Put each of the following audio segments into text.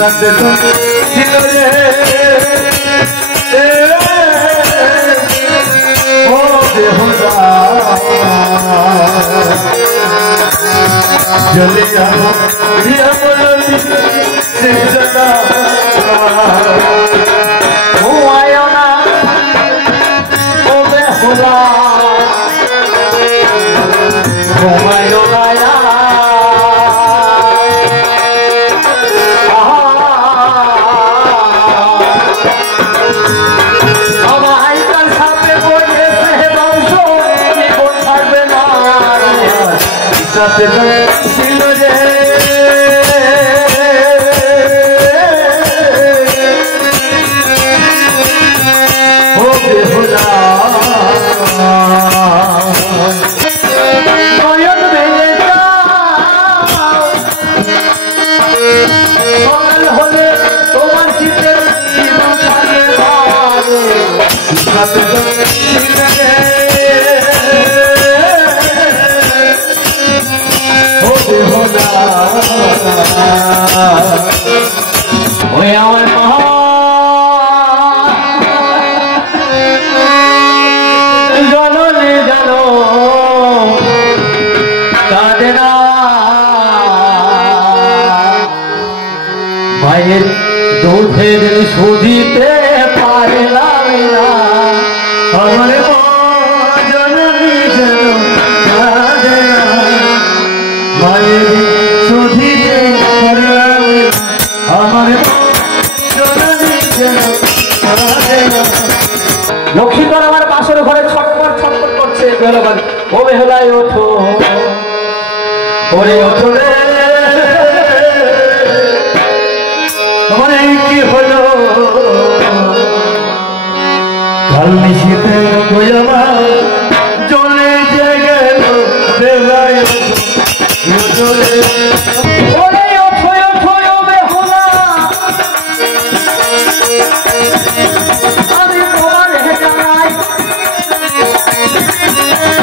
जले ओ आयो ना ओ बेहुला ओ आयो ना मायर दूधेर सुधीते पारलाम ना हमारे जननी मायर सुधीते पारलाम हमारे जननी लक्ष्मीधर আমার পাশের ঘরে ছটপট ছটপট করছে বেলাবাড়ি ও বেহুলাই ওঠো ওরে ওঠো রে তোমার কি হলো কাল নিশীতে গোয়াবা চলে যে গেল বেলাই চলে ওরে ওঠো ওঠো বেহুলা আমি তোমার হেকাই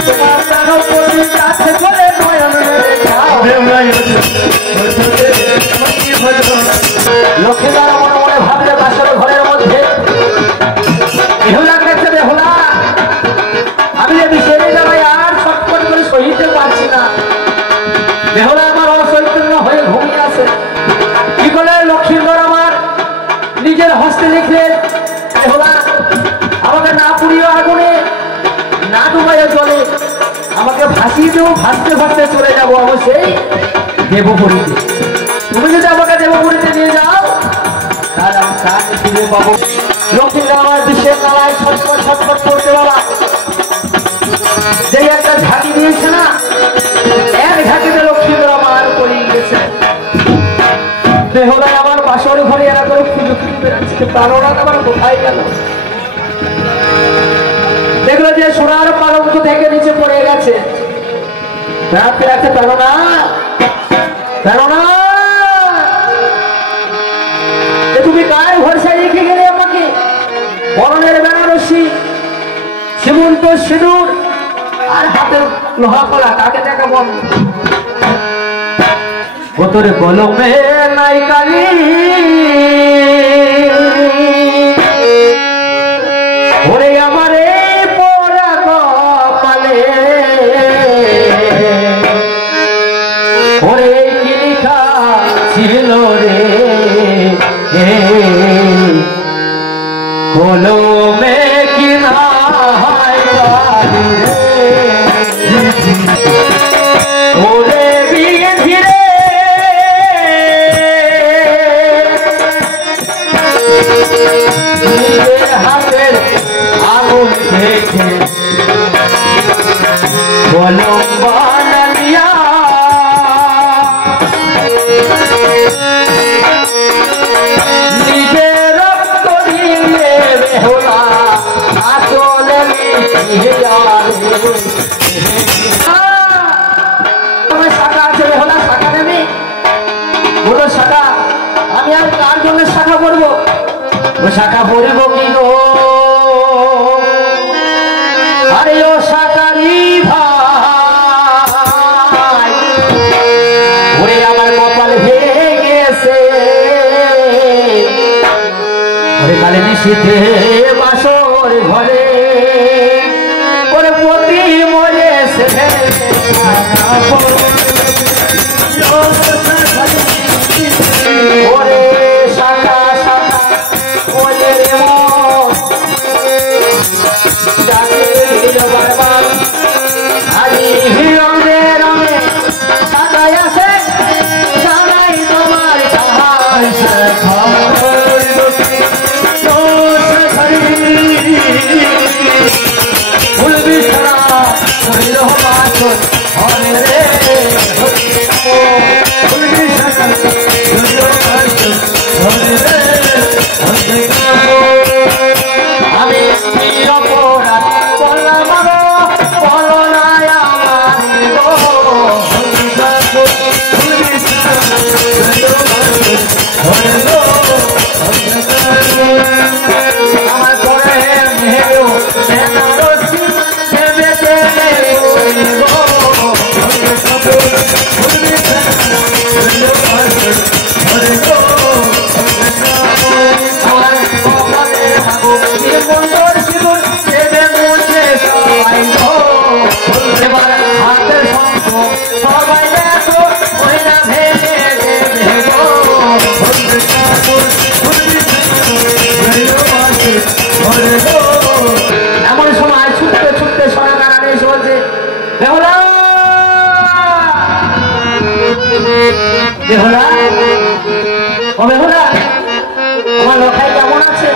তোমার প্রাণ পড়ে কাছে চলে নয়ন বেলাই লক্ষ্মীদার মনে মনে ভাবলে বাসর ঘরের মধ্যে বেহুলা কাছে বেহুলা আমি যদি সেরে যাই আর ছটফট করে সহিতে পারছি না বেহুলা আমার অচৈতন্য হয়ে ঘুমিয়ে আছে কি করে লক্ষ্মীধর আমার নিজের হস্তে লিখলে বেহুলা আমাকে না পুড়িয়ে আগুনে না ডুবাইয়ে জলে আমাকে ভাসিয়ে দেবো ভাসতে ভাসতে চলে যাবো অবশ্যই দেবপুরীতে তুমি যদি আমাকে দেবপুরীতে নিয়ে যাও তাহলে আমি তাকে ফিরে পাবো লক্ষ্মীধর আমার বিশ্বের কালায় ছটফট ছটফট করতে বাবা যে একটা ঝাঁকি দিয়েছে না এক ঝাঁকিতে লক্ষ্মীধর আমার পড়িয়ে গেছে বেহুলা আমার বাসর ঘরে এরা করে খুঁজে খুঁজে বেড়াচ্ছে প্রাণনাথ আমার কোথায় গেল দেখলো যে সোনার পালঙ্ক থেকে নিচে পড়ে গেছে বেড়াতে আছে প্রাণনাথ প্রাণনাথ তুমি গায়ে ভরসায় রেখে গেলে আমাকে বরণের বেনারসি সীমন্ত সিঁদুর আর হাতের লোহা কলা কাকে দেখা বল তোর কলমে নাই কালি ওরে আমারে পড়া কপালে ওরে কি লেখা ছিল রে কলমে কি নাই ওরে বিয়ে ধীরে নিজের হাতের আগুন দেখে কলম বানালিয়া শাখা আছে বেহুলা শাখা নেবে বলো শাখা আমি আর কার জন্য শাখা পড়বো ও শাখা পড়বো কি গো আরে ও শাখারি ভাই ওরে আমার কপাল ভেঙে গেছে কালে নিশীথে বাসর ঘরে ওরে পতি মরে ওরে শাখা শাখা ওরে মন যাকে বারবার হারি রঙে রঙে সাদাই আছে সাদাই তোমার আমি অপরাধ বললাম বলো না আমার করে মেহেও বেনারসি দেবে দেবে এবার হাতের সঙ্গ সবাই দেখো ওই না ভেঙে দেবে এমন সময় ছুটতে ছুটতে সোনাগার আনে এসে বলছে বেহুলা বেহুলা ও বেহুলা আমার লোকাই কেমন আছে?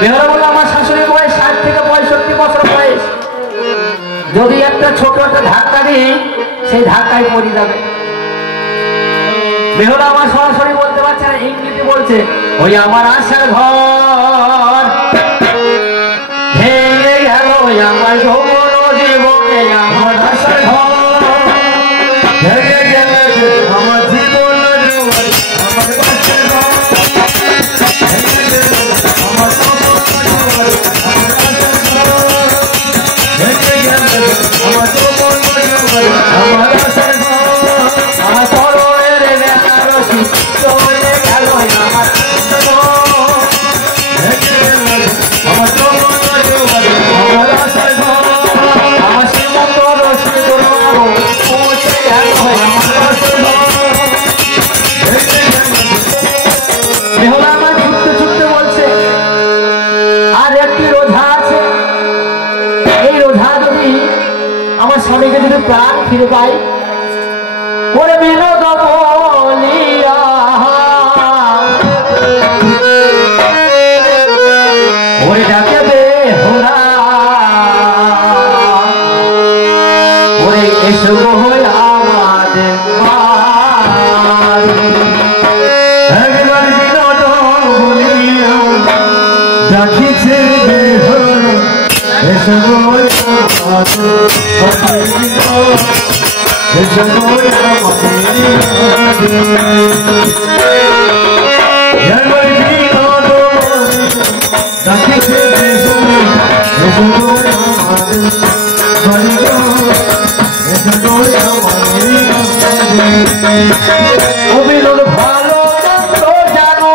বেহুলা বললো আমার শাশুড়ির বয়স 60 থেকে 65 বছর বয়স, যদি একটা ছোট একটা ধাক্কা দিই সেই ধাক্কায় পড়ে যাবে। বেহুলা আমার সরাসরি বলতে পারছে না, ইংরেজি বলছে ওই আমার আশার ঘর ভেঙে গেল আমার যৌবন জীবনে আমার আশার ঘর ভেঙে গেল আমার জীবন আমার আশার ঘর ভেঙে গেল আমার ভেঙে গেল আমার যৌবন আমার আশার ঘর আমার পরের বেনারসি চলে গেল আমার আমার আমার আশার ঘর আমার শ্রীমন্ত রসি পৌঁছে গেল আমার আশার ঘর। বেহুলা আমার ছুটতে ছুটতে বলছে আর একটি রোজা আছে, এই রোজা যদি আমার স্বামীকে যদি প্রাণ ফিরে পাই ওরে বিনোদ বলিয়া ওরে ডাকে বেহুলা ওরে এসো আমাদের একবার বিনোদ বলিয়া ডাকিছে বেহুলা এসো অবিরল ভালো জানো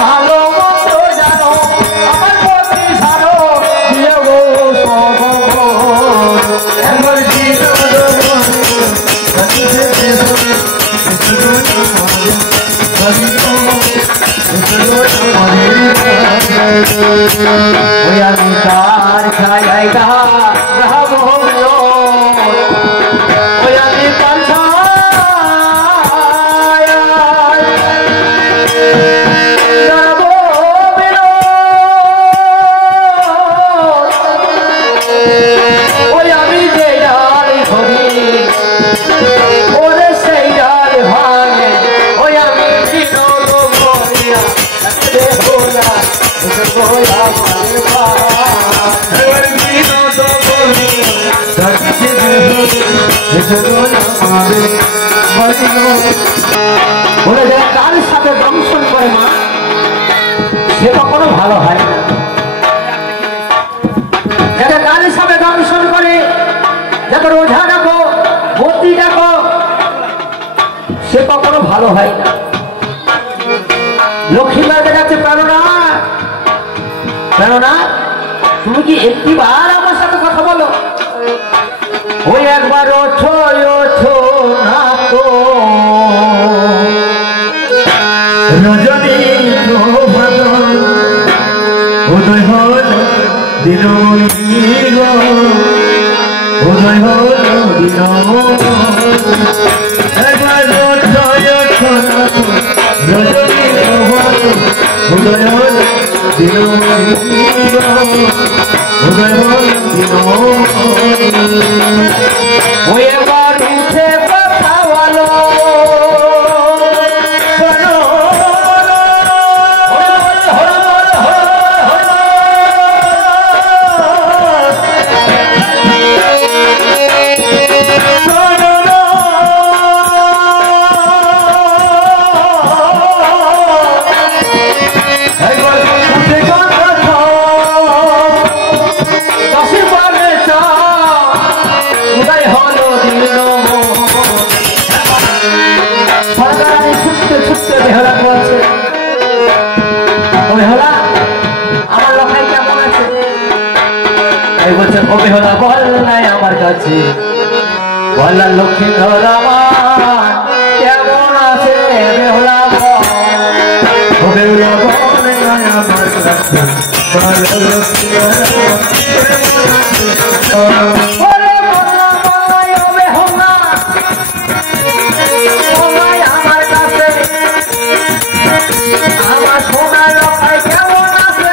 ভালো জানো আমার পতি জানো একবার ওই আমি তার ছায় ওই আমি তার ওই আমি যে ডাল ধরি ওরে সেই ডাল ভাঙে ওই আমি বিনোদ বলিয়া বেহুলা বেহুলা বিনোদ বলিয়া ওরে যারা কার সাথে দংশন কখনো ভালো হয় না। যাদের গানের সামনে গান শুরু করে, যাদের ওঝা ডাকো বদ্যি ডাকো, সে কখনো ভালো হয় না। লক্ষ্মী মায়ের কাছে প্রেরণা, প্রেরণা তুমি কি একটিবার আমার সাথে কথা বলো? ওই একবার ওঠো ওঠো না তো রজনী উদয় হল দিনমণি উদয় হল দিনমণি একবার ওঠো ওঠো না তো রজনী উদয় হল দিনমণি উদয় হল দিনমণি ওই একবার উঠে কথা বলো আমার কাছে বললা লক্ষ্মী ধর আমার কেমন আছে বেহুলা বেহুলা আমার কাছে আমার সোনার লক্ষায় কেমন আছে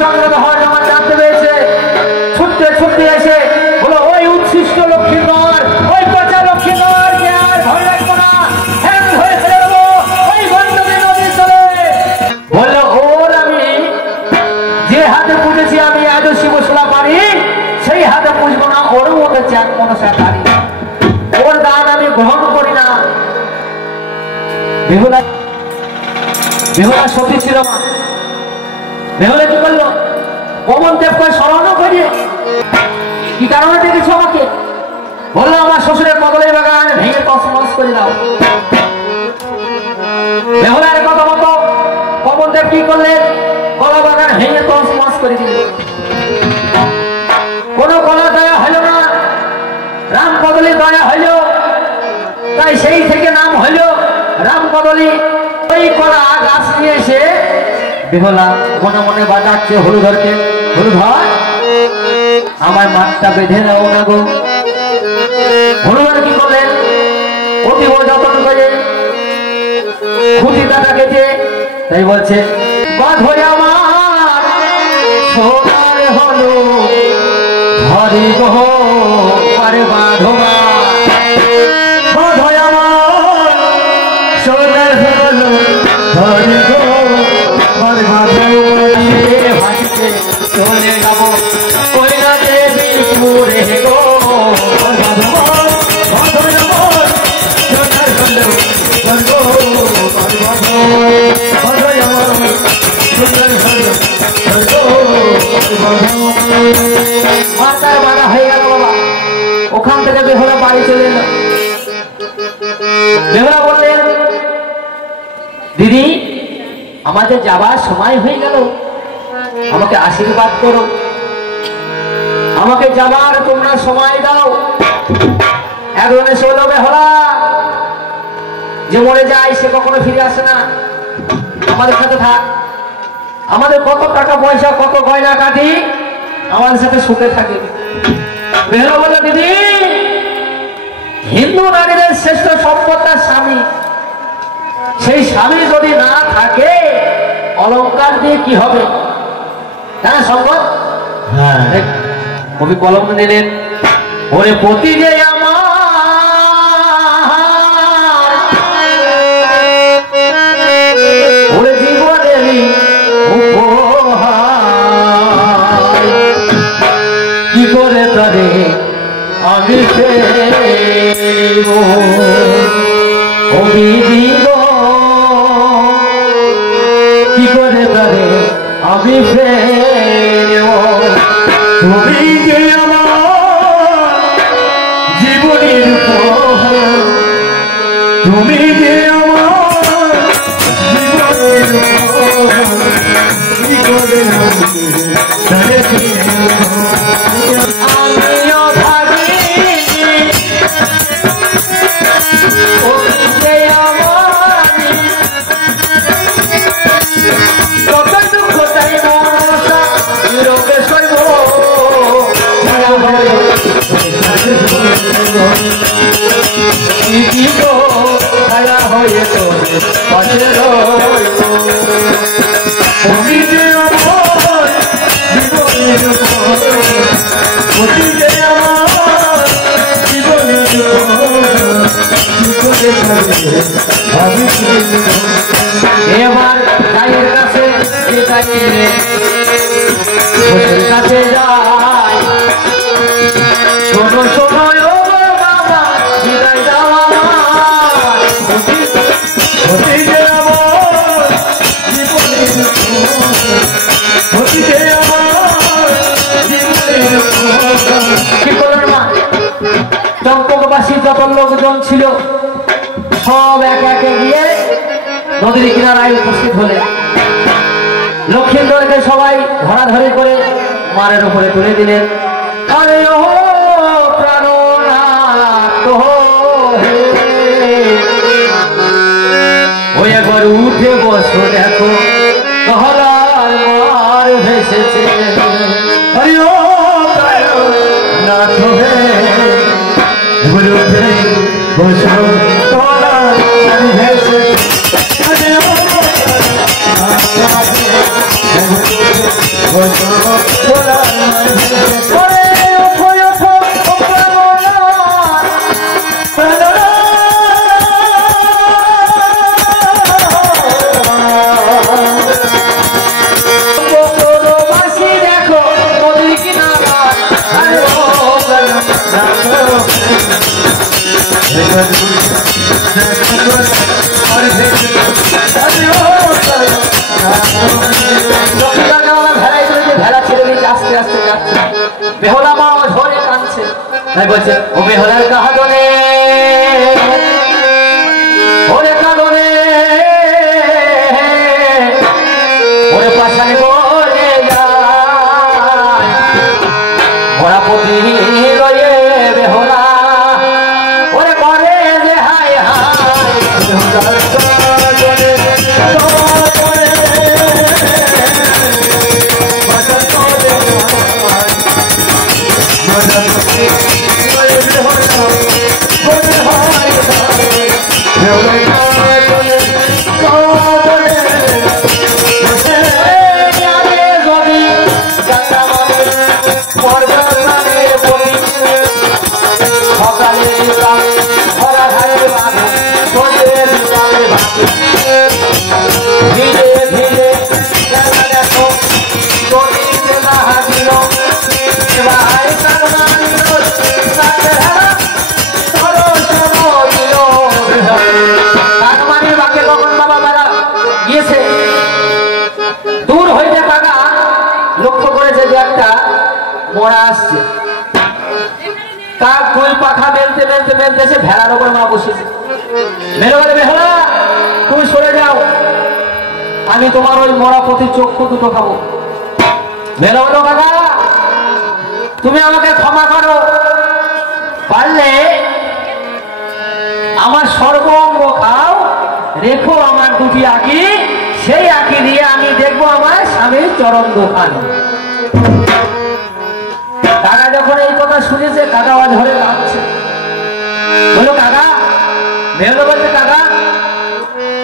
চন্দ্রধর আমার জানতে পেরেছে, ছুটতে ছুটতে এসে বলো ওই উচ্ছিষ্ট লক্ষ্মীধর, ওই পচা লক্ষ্মীধর কে আর ভয় রাখবো না, হ্যাঁ ধরে ফেলে দেবো ওই গন্ধবে নদী চলে। বললো ওর আমি যে হাতে পুজেছি আমি আজও শিবশোলা পারি, সেই হাতে পুজবো না, ওরও মতো চ্যাং মনসা পারি, ওর দান আমি গ্রহণ করি না। বেহুলা বেহুলা সতী ছিল মা। বেহুলা কি করলো? পবন দেবকে স্মরণ করিয়ে কি কারণে ডেকেছো আমাকে? বললো আমার শ্বশুরের কদলের বাগান ভেঙে তছনছ করে দাও। বেহুলার কথা মতো পবন দেব কি করলেন? কলা বাগান ভেঙে তছনছ করে দিল। কোনো কলা দয়া হইল না, রাম কদলি দয়া হইল, তাই সেই থেকে নাম হইল রাম কদলি। ওই কলা গাছ নিয়ে এসে বেহুলা মনে মনে বাজাচ্ছে হলুধরকে, হলুধর আমার মাঠটা বেঁধে দাও না গো। হলুধর কি করলেন? অতীব যত্ন করে খুঁটি কাটা কেটে তাই বলছে বাঁধো আমার সোনার হলো ধরি গো আরে বাঁধো বাঁধো আমার সোনার হলো ধরি গো আরে বাঁধো ভাসিতে চলে যাবো ওই রাতে বিপুরে গো বাঁধো বাঁধো আমার সোনার হলো ধরি গো আরে বাঁধো বাঁধো আমার সোনার হলো ধরি গো আরে বাঁধো। মাথার বাধা হয়ে গেল বাবা। ওখান থেকে বেহুলা বাড়ি চলে এলো। বেহুলা বললেন দিদি আমাদের যাবার সময় হয়ে গেল, আমাকে আশীর্বাদ করো, আমাকে যাবার তোমরা সময় দাও। একজন এসে হলো বেহুলা যে মরে যায় সে কখনো ফিরে আসে না, আমাদের সাথে থাক, আমাদের কত টাকা পয়সা কত গয়না কাটি আমাদের সাথে সুখে থাকে। বেহুলা বলল দিদি হিন্দু নারীদের শ্রেষ্ঠ সম্পদ তার স্বামী, সেই স্বামী যদি না থাকে অলংকার দিয়ে কি হবে? জানা সম্ভব? হ্যাঁ কবি কলম দিলেন ওরে পতি যে আমার ওরে জীবনেরই উপহার কি করে তারে আমি ফেরিব ও বিধি গো কি করে তারে আমি ফেরিব তুমি যে আমার জীবনের উপহার তুমি যে আমার জীবনের উপহার কি করে তারে আমিও ভাবিনি ও যে আমার কত দুঃখ তাই মনসা রোগে সইব ছায়া হয়ে তোরে পাশে রইব তুমি যে আমার জীবনের যে আমার জীবনের এবার গায়ের কাছে কাছে যায় শোনো শোনো ও বাবা বিদায় দাও আমার যে আমার জীবনের যে আমার জীবনের কি করলেন মা চম্পকবাসী যত লোকজন ছিল সব এক একে গিয়ে নদীর কিনারায় উপস্থিত হলে লক্ষ্মীন্দরকে সবাই ধরাধরি করে মারের উপরে তুলে দিলেন আরে ও প্রাণনাথ ওই একবার উঠে বসো দেখো কহলার মার ভেসেছে আরে ও প্রাণনাথ হে উঠে বসো কহলার মার ভেসেছে আরে ও ভেড়া ছেড়ে দিচ্ছে আস্তে আস্তে যাচ্ছে বেহলা মা ঝরে কাঁদছে তাই বলছে ও বেহলার কাহাদনে ওরে কাঁদনে ওরে পাশানে বলে যায় ওরা পতি রয়ে বেহলা ওরে করে যে হায় হায় দূর হইতে কাকা লক্ষ্য করেছে যে একটা মোড়া আসছে তার দুই পাখা মেলতে মেলতে মেলতে সে ভেড়ার উপর মা বসেছে মেলে বলে বেহলা তুমি সরে যাও আমি তোমার ওই মোড়া প্রতি চক্ষু দুটো খাবো মেলে বলো কাকা তুমি আমাকে ক্ষমা করো পারলে আমার সর্বঙ্গ খাও রেখো আমার দুটি আঁকি সেই আঁকি দিয়ে আমি দেখবো আমার স্বামীর চরণ দোকান কাকা যখন এই কথা শুনেছে কাকা ধরে কাঁদছে বলো কাকা বেহলো বলছে কাকা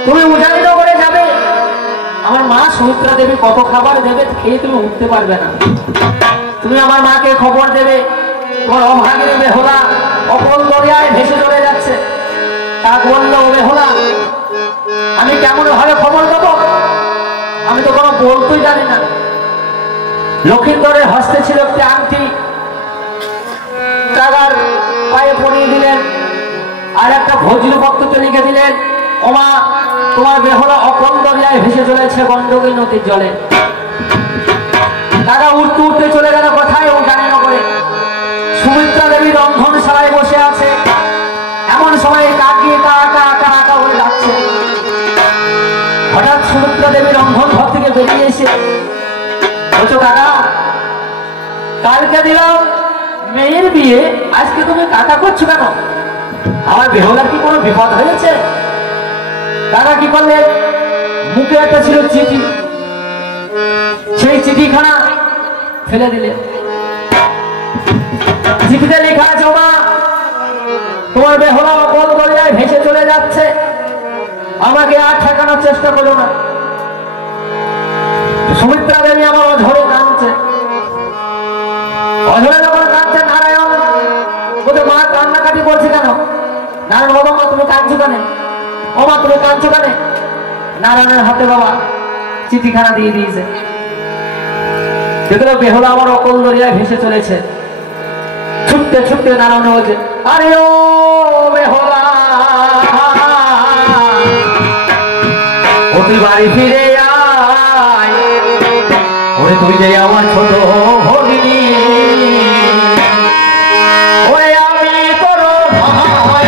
তুমি উজানি করে যাবে আমার মা সুমিত্রা দেবী কত খাবার দেবে খেয়ে তুমি উঠতে পারবে না তুমি আমার মাকে খবর দেবে তোমার অভাগের বেহলা অপল দরিয়ায় ভেসে চলে যাচ্ছে কাক বলল বেহলা আমি কেমন ভাবে খবর দেবো আমি তো কোনো বলতেই জানি না লক্ষিন্দরের হস্তে ছিল একটি আংটি কাকার দিলেন, ওমা তোমার বেহুলা অকল দরিয়ায় ভেসে চলেছে গন্ডকী নদীর জলে। কাকা উঠতে উঠতে চলে গেল কোথায় ও জানি না করে। সুমিত্রা দেবী রন্ধনশালায় বসে আছে, এমন সময় কাকিয়ে কাকা আকা আকা বলে যাচ্ছে। হঠাৎ সুমিত্রা দেবী রন্ধন ঘর থেকে বেরিয়ে এসে বলছো, কাকা কালকে দিলাম মেয়ের বিয়ে, আজকে তুমি কাকা করছো কেন? আমার বেহুলার কি কোনো বিপদ হয়েছে? কাকা কি করলেন, মুখে একটা ছিল চিঠি, সেই চিঠিখানা ফেলে দিলেন। চিঠিতে লেখা আছে, মা তোমার বেহুলা অকল দরিয়ায় ভেসে চলে যাচ্ছে, আমাকে আর ঠেকানোর চেষ্টা করো না। সুমিত্রা দেবী আমার অঝরে কাঁদছে। অঝরে যখন কাঁদছে, নারায়ণ বলতে, মা কান্নাকাটি করছে কেন? নারায়ণ, বাবা মা তুমি কাঁদছো কেন? ও মা তুমি কাঁদছো কেন? নারায়ণের হাতে বাবা চিঠিখানা দিয়ে দিয়েছে। দেখলো বেহুলা আমার অকল দরিয়ায় ভেসে চলেছে। ছুটতে ছুটতে নারায়ণ বলছে, আরে ও বেহুলা, ও তুই বাড়ি ফিরে আয়, ওরে তুই যে আমার ছোট ভগিনী, ওরে আমি তোর ভাই।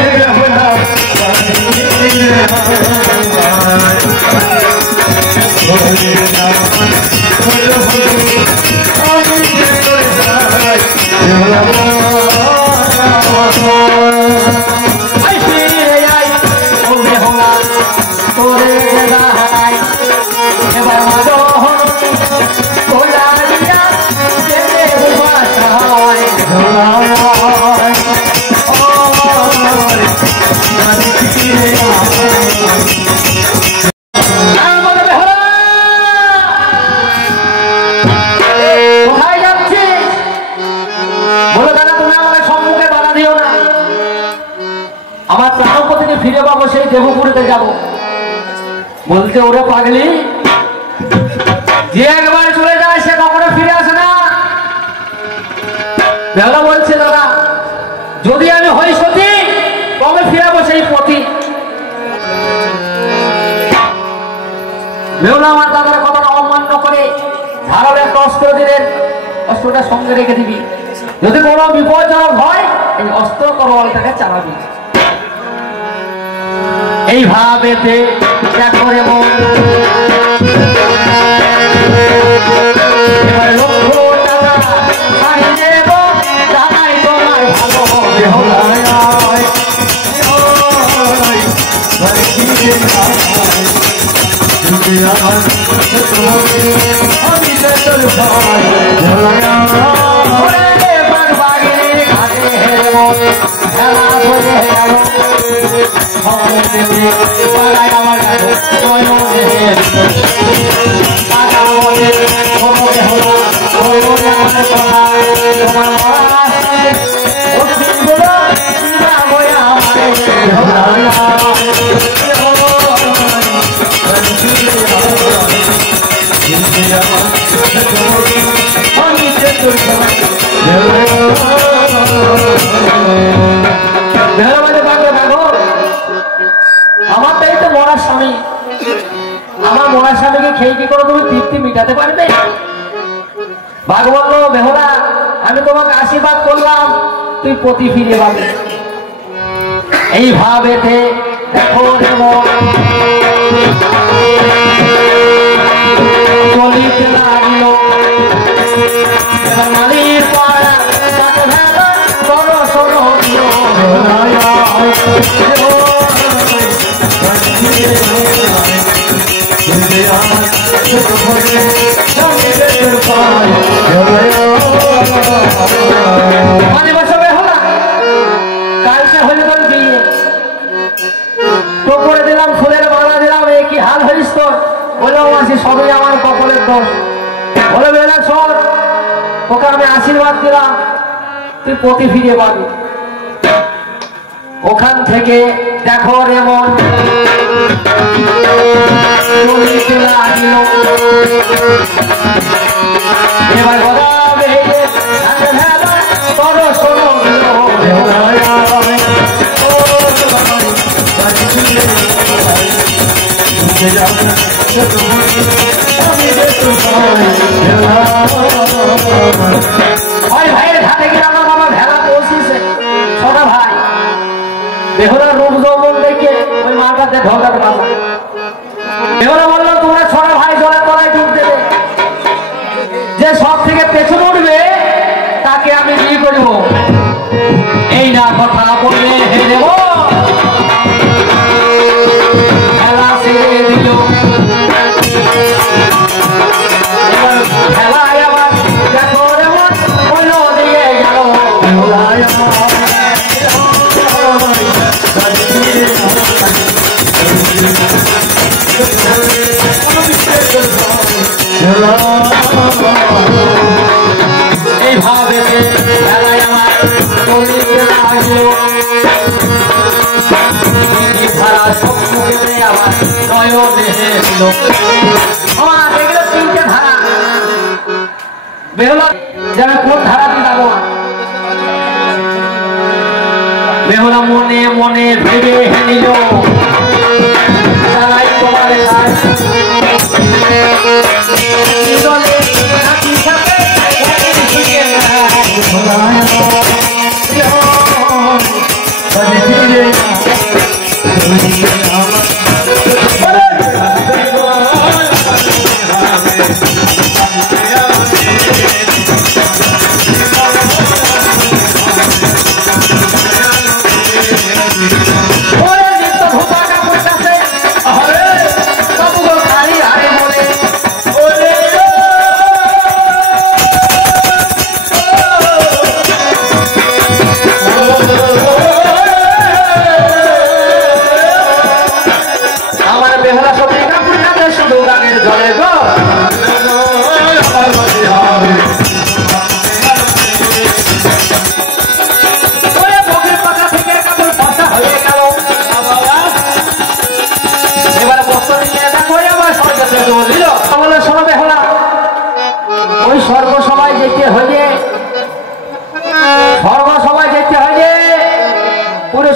আমার প্রাণপতিকে ফিরে পাবো, সেই দেবপুরীতে যাব। বলতে, ওরে পাগলি, যে একবার চলে যায় সে কখনো ফিরে আসে না। বেহুলা বলছে, দাদা যদি আমি হই সতী তবে ফিরাবো সেই পতি। বেহুলা আমার দাদার কথাটা অমান্য করে ধারালো একটা অস্ত্র দিলেন, অস্ত্রটা সঙ্গে রেখে দিবি, যদি কোনো বিপজ্জনক হয় এই অস্ত্র তরোয়ালটাকে চালাবি। এইভাবে দেখো রে মন, এবার লক্ষ টাকা ছাড়ি দেব, জানাই তোমার ভালো বেহুলায়। আমার তাই তো মরার স্বামী, আমার মরার স্বামীকে খেয়ে কি করে তুমি তৃপ্তি মিটাতে পারবে? বাঘ বললো, বেহুলা আমি তোমাকে আশীর্বাদ করলাম, তুই পতি ফিরে পাবে। এইভাবে দেখো রে মন, চলিতে লাগিল মালির পাড়া করো সরো কালকে হলে তোর বিয়ে, তো করে দিলাম ফুলের মালা দিলাম, এই কি হাল হইস তোর? বললাম মাসি সবই আমার কপালের দোষ। বলে বেলা শোন, তোকে আমি আশীর্বাদ দিলাম, তুই পতি ফিরে পাবি। ওখান থেকে দেখো রে মন, এবার তোর শোনো ওই ভাইয়ের ঘাটে গিয়ে আমার বাবা ভেলা পৌঁছেছে। ছোট ভাই বেহুলার রূপ যৌবন দেখে ওই মার কাছে ঢোকাতে পারলাম। বেহুলা বললো তোমরা ছোট ভাই জলের তলায় ডুব দেবে, যে সব থেকে পেছনে উঠবে তাকে আমি বিয়ে করব। এই না কথা বললে হেরে দেব। খেলা ছেড়ে দিল, খেলায় আমার দেখো এমন অন্য দিকে গেল। বেহুলায় এইভাবে খেলায় আমার চলিতে লাগলো। ধারা সম্মুখে আমার নয়নে এলো। আমার এগুলো তিনটে ধারা। বেহুলা যেন কোন ধারা দিয়ে যাবো। বেহুলা মনে মনে ভেবে নিল তারাই তোমার কাজ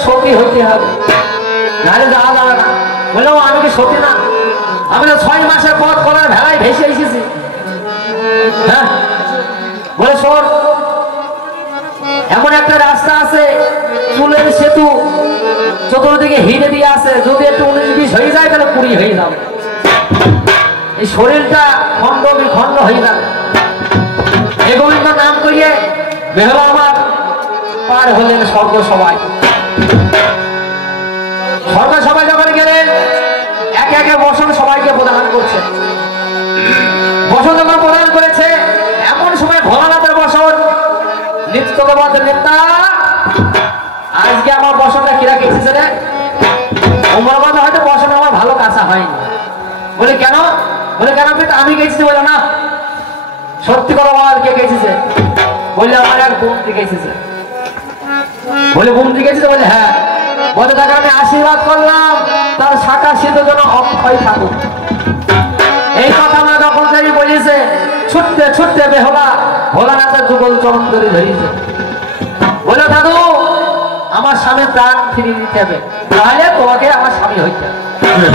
সতী হতে হবে, নাহলে যাওয়া যাবে না। বললাম আমি কি সতী না? আমি তো 6 মাসের পথ করার ভেলায় ভেসে এসেছি। হ্যাঁ বলে শোন, এমন একটা রাস্তা আছে চুলের সেতু, চতুর্দিকে হিরে দিয়ে আছে, যদি একটু 19-20 হয়ে যায় তাহলে 20 হয়ে যাবে। এই শরীরটা খণ্ড বিখণ্ড হয়ে যাবে। এই গোবিন্দ নাম করিয়ে বেহুলা আমার পার হলেন স্বর্গ সবাই। স্বর্গ সবাই যখন গেলেন একে একে বসন সবাইকে প্রদান করছে। বসন যখন প্রদান করেছে এমন সময় ভোলানাথের বসন নিত্য দেবতার নেতা, আজকে আমার বসনটা কিরা কেটেছে রে? ওমর বাবা হয়তো বসন আমার ভালো কাঁচা হয়নি। বলে কেন? বলে কেন আমি গেছি? বলে না, সত্যি কথা বল, কে গেছে? বললে আমার এক বন্ধু গেছে। বলে বন্ধু গেছে? বলে হ্যাঁ। বলে তাকে আমি আশীর্বাদ করলাম তার শাখা শীত যেন অক্ষয় থাকুক। এই কথা আমরা যখন যাই বলেছে, ছুটতে ছুটতে বেহুলা ভোলানাথের যুগল চরণ ধরে ধরেছে। বলে দাদু আমার স্বামী প্রাণ ফিরিয়ে দিতে হবে, তাহলে তোমাকে আমার স্বামী হইতে হবে।